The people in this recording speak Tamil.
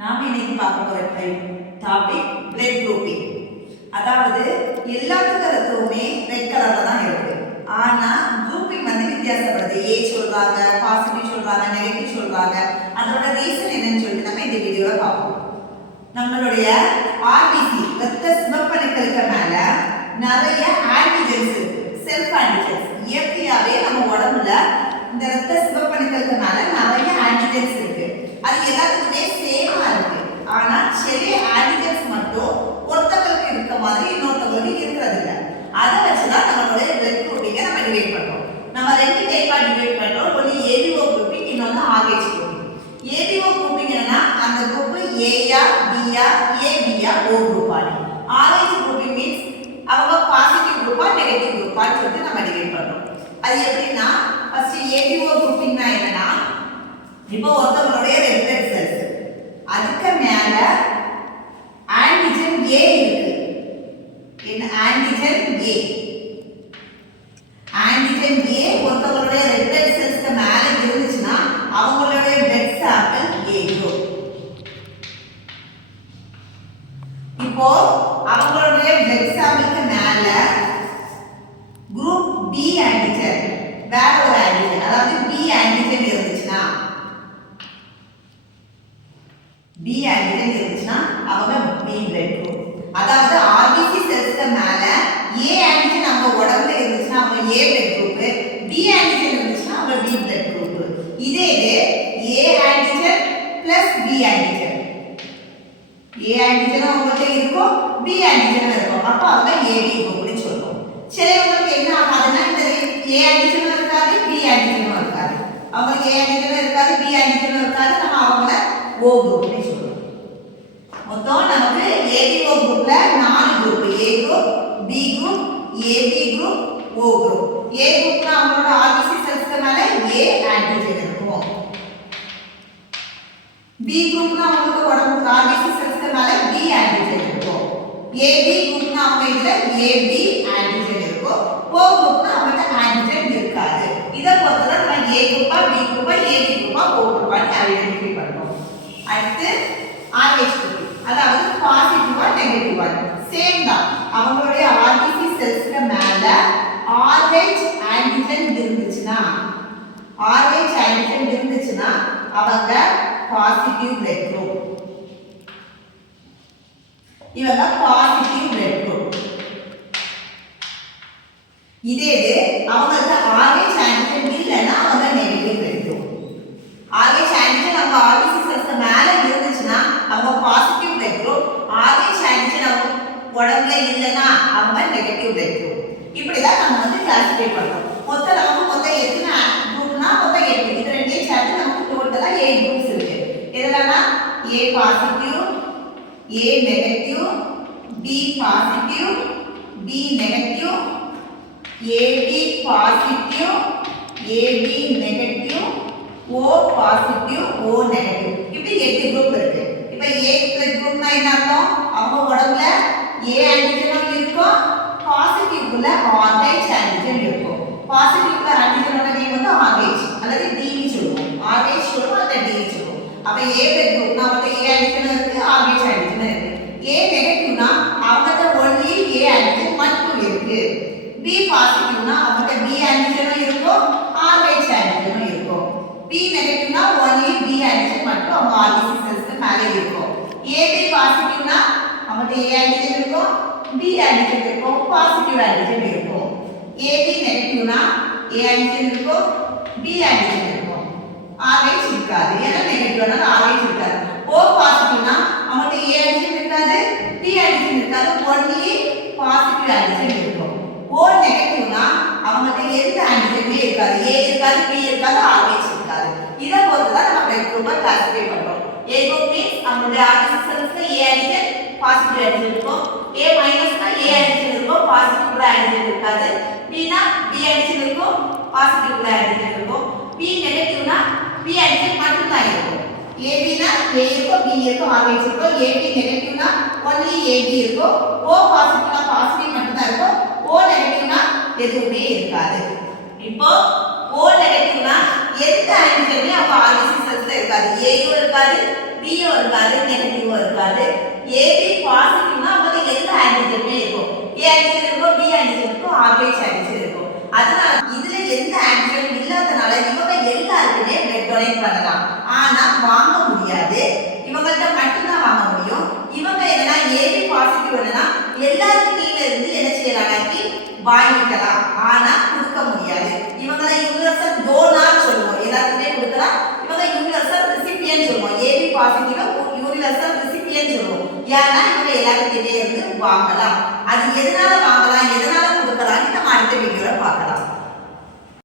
நாம இன்னைக்கு பார்க்க போற டாபிக் பிளட் குரூப்பிங் அதாவது எல்லாத்துக்கும் ரத்தமுமே ரெட் கலர்ல தான் இருக்கு. ஆனா குரூப்பிங் வந்து வித்தியாசப்படுது. ஏ சொல்றாங்க பாசிட்டிவ் சொல்றாங்க நெகட்டிவ் சொல்றாங்க. அதோட ரீசன் என்னன்னு சொல்லிட்டு நம்ம இந்த வீடியோவை பார்ப்போம். நம்மளுடைய ஆர்பிசி ரத்த சிவப்பணுக்களுக்கு மேல நிறைய ஆன்டிஜென்ஸ் இருக்கு. செல்ஃப் ஆன்டிஜென்ஸ் இயற்கையாவே நம்ம உடம்புல இந்த ரத்த சிவப்பணுக்களுக்கு மேல நிறைய ஆன்டிஜென்ஸ் இருக்கு. அது எல்லாத்துக்குமே சேமா இருக்கு. ஆனா சில ஆன்டிஜென்ஸ் மட்டும் ஒருத்தவங்களுக்கு இருக்க மாதிரி இன்னொருத்தவங்களுக்கு இருக்கிறது இல்லை. அதை வச்சுதான் நம்மளுடைய பிளட் குரூப்பிங்க நம்ம டிவைட் பண்றோம். நம்ம ரெண்டு டைப்பா டிவைட் பண்றோம். ஒன்று ஏடிஓ குரூப்பிங் இன்னொன்று ஆர்ஹெச் குரூப்பிங் ஏடிஓ குரூப்பிங் என்னன்னா அந்த group A or B or ஏபியா O group ஆடி ஆர்ஹெச் குரூப்பிங் மீன்ஸ் அவங்க பாசிட்டிவ் குரூப்பா நெகட்டிவ் குரூப்பான்னு சொல்லிட்டு நம்ம டிவைட் பண்றோம். அது எப்படின்னா ஃபர்ஸ்ட் ஏடிஓ குரூப்பிங்னா என்னன்னா இப்போ ஒருத்தவங்களுடைய ரெட் பிளட் செல்ஸ் அதுக்கு மேல ஆன்டிஜன் ஏ இருக்கு என்ன ஆன்டிஜன் ஏ ஆன்டிஜன் ஏ ஒருத்தவங்களுடைய ரெட் பிளட் செல்ஸ்க்கு மேல இருந்துச்சுன்னா அவங்களுடைய பிளட் சாம்பிள் ஏ குரூப் இப்போ அவங்களுடைய பிளட் சாம்பிளுக்கு மேல குரூப் பி ஆன்டிஜன் வேற ஒரு ஆன்டிஜன் அதாவது பி ஆன்டிஜன் இருந்துச்சுன்னா பி ஆன்டிஜன் இருந்துச்சுன்னா அவங்க பி பிளட் குரூப் அதாவது ஆர்பிசி செல்ஸ்க்கு மேல ஏ ஆன்டிஜன் அவங்க உடம்புல இருந்துச்சுன்னா அவங்க A blood group B antigen இருந்துச்சுன்னா அவங்க பி பிளட் குரூப் இதே இது A antigen plus B antigen A ஆன்டிஜனும் அவங்கள்ட்ட இருக்கும் பி ஆன்டிஜனும் இருக்கும். அப்போ அவங்க ஏபி அப்படின்னு சொல்லுவோம் சிலவங்களுக்கு என்ன ஆகாதுன்னா இந்த ஏ ஆன்டிஜனும் இருக்காது பி ஆன்டிஜனும் இருக்காது. அவங்களுக்கு ஏ ஆன்டிஜனும் இருக்காது பி ஆன்டிஜனும் இருக்காது. நம்ம அவங்கள ஓ குரூப்னு சொல்லுவோம் மொத்தம் நமக்கு ஏபிஓ குரூப்ல நாலு group A group B group AB group O group A குரூப்னா அவங்களோட ஆர்பிசி செல்ஸ்னால ஏ ஆன்டிஜன் இருக்கும். பி குரூப்னா அவங்களுக்கு உடம்பு ஆர்பிசி செல்ஸ்க்கு மேல பி ஆன்டிஜென் இருக்கும் ஏபி குரூப்னா அவங்க இதுல ஏபி ஆன்டிஜென் இருக்கும். ஓ குரூப்னா அவங்கள்ட்ட ஆன்டிஜென் இருக்காது. இதை பொறுத்து தான் நம்ம ஏ குரூப்பா பி குரூப்பா ஏபி குரூப்பா ஓ குரூப்பான்னு ஐடென்டிஃபை பண்ணுவோம். அடுத்து ஆர்ஹெச் குரூப் அதாவது பாசிட்டிவா நெகட்டிவா சேம் தான். அவங்களுடைய ஆர்பிசி செல்ஸ்க்கு மேல ஆர்ஹெச் ஆன்டிஜென் இருந்துச்சுன்னா ஆர்ஹெச் ஆன்டிஜென் இருந்துச்சுன்னா அவங்க பாசிட்டிவ் பிளட் குரூப் இவங்க பாசிட்டிவ் பிளட் இதே இது அவங்களுக்கு ஆர்ஹெச் சான்சன் இல்லைன்னா அவங்க negative blood group Rh antigen அவங்க ஆர்பிசி மேல இருந்துச்சுன்னா அவங்க பாசிட்டிவ் பிளட் குரூப் ஆர்ஹெச் அவங்க உடம்புல இல்லைன்னா அவங்க நெகட்டிவ் பிளட் குரூப் இப்படிதான் நம்ம வந்து கிளாசிஃபை பண்றோம் மொத்தம் நமக்கு மொத்தம் எத்தனை குரூப்னா மொத்தம் எட்டு இது ரெண்டையும் சேர்த்து நமக்கு டோட்டலா ஏ குரூப்ஸ் இருக்கு எதுலன்னா A positive A negative B positive B negative AB positive AB negative O positive O negative இப்படி எட்டு குரூப் இருக்கு. இப்போ ஏ பிளட் குரூப்னா என்ன அர்த்தம் அவங்க உடம்புல ஏ ஆன்டிஜனும் இருக்கும். பாசிட்டிவ்க்குள்ள ஆர்ஹெச் ஆன்டிஜன் இருக்கும். பாசிட்டிவ்ல ஆன்டிஜனோட நேம் வந்து ஆர்ஹெச் அல்லது டிவி சொல்லுவோம். ஆர்ஹெச் சொல்லுவோம் அல்லது டிவி சொல்லுவோம். அப்ப ஏ பிளட் குரூப்னா அவங்க ஏ ஆன்டிஜன் இருக்கு ஆர்ஹெச் ஆன்டிஜன் இருக்கு ஏ பாசிட்டிவ்னா அவங்கள்ட்ட ஒன்லி ஏ ஆன்டிஜன் மட்டும் இருக்கு. பி பாசிட்டிவ்னா அவங்கள்ட்ட பி ஆன்டிஜனும் இருக்கும் ஆர்ஹெச் ஆன்டிஜனும் இருக்கும். பி நெகட்டிவ்னா ஒன்லி பி ஆன்டிஜன் மட்டும் அவங்க ஆர்பிசி மேலே இருக்கும். ஏபி பாசிட்டிவ்னா அவங்கள்ட்ட ஏ ஆன்டிஜன் இருக்கும் பி ஆன்டிஜன் இருக்கும் பாசிட்டிவ் ஆன்டிஜன் இருக்கும். ஏபி நெகட்டிவ்னா ஏ ஆன்டிஜன் இருக்கும் பி ஆன்டிஜன் இருக்கும். ஆர்ஹெச் இருக்காது. ஏன்னா நெகட்டிவ்னால ஆர்ஹெச் இருக்காது ஓ பாசிட்டிவ்னா அவங்கள்ட்ட ஏ ஆன்டிஜன் இருக்காது பி இருந்தாலும் ஒன்லி பாசிட்டிவ் ஆன்சர் இருக்கும் ஓ நெகட்டிவ்னா அவங்கள்ட்ட எந்த ஆன்சருமே இருக்காது. ஏ இருக்காது பி இருக்காது ஆர்ஹெச் இருக்காது. இதை பொறுத்து தான் நம்ம பிளட் குரூப்பை கிளாஸிஃபை பண்ணுறோம் ஏ குரூப் மீன்ஸ் அவங்களுடைய RBC A answer positive answer இருக்கும். ஏ மைனஸ்னா ஏ ஆன்சர் இருக்கும் பாசிட்டிவ் கூட ஆன்சர் இருக்காது. பினா பி ஆன்சர் இருக்கும் பாசிட்டிவ் கூட ஆன்சர் இருக்கும். பி நெகட்டிவ்னா பி ஆன்சர் மட்டும்தான் இருக்கும். ஏபினா ஏ இருக்கும் பி இருக்கும் ஆர்ஹெச் இருக்கும். ஏபி ஏபி இருக்கும் ஓ பாசிட்டிவ்னா பாசிட்டிவ் மட்டும் தான் இருக்கும் ஓ நெகட்டிவ்னா எதுவுமே இருக்காது. இப்போ ஓ நெகட்டிவ்னா எந்த ஆன்சருமே அப்போ ஆர்பிசி செல்ஸ்ல இருக்காது. ஏயும் இருக்காது பியும் இருக்காது நெகட்டிவும் இருக்காது. ஏபி பாசிட்டிவ்னா அப்போ எந்த ஆன்சருமே இருக்கும் ஏ ஆன்சர் இருக்கும் பி ஆன்சர் இருக்கும் ஆர்பிஎச் ஆன்சர் இருக்கும் அதனால இதுல எந்த ஆன்டிஜனும் இல்லாதனால இவங்க எல்லாருக்குமே பிளட் டொனேட் பண்ணலாம் ஆனா வாங்க முடியாது இவங்கள்ட்ட மட்டும்தான் வாங்க முடியும் இவங்க என்னன்னா ஏபி பாசிட்டிவ் என்னன்னா எல்லாருக்கும் இருந்து என்ன செய்யலாம்னாக்கி வாங்கிக்கலாம். ஆனா கொடுக்க முடியாது. இவங்களை யூனிவர்சல் டோனார் சொல்லுவோம். எல்லாருக்குமே கொடுக்கலாம் இவங்க யூனிவர்சல் ரிசிபியன் சொல்லுவோம். ஏபி பாசிட்டிவ் யூனிவர்சல் ரிசிபியன் சொல்லுவோம். ஏன்னா இவங்க எல்லாருக்கிட்டே இருந்து வாங்கலாம். அது எதனால வாங்கலாம்? எதனால கொடுக்கலாம்? நம்ம அடுத்த வீடியோல பார்க்கலாம்.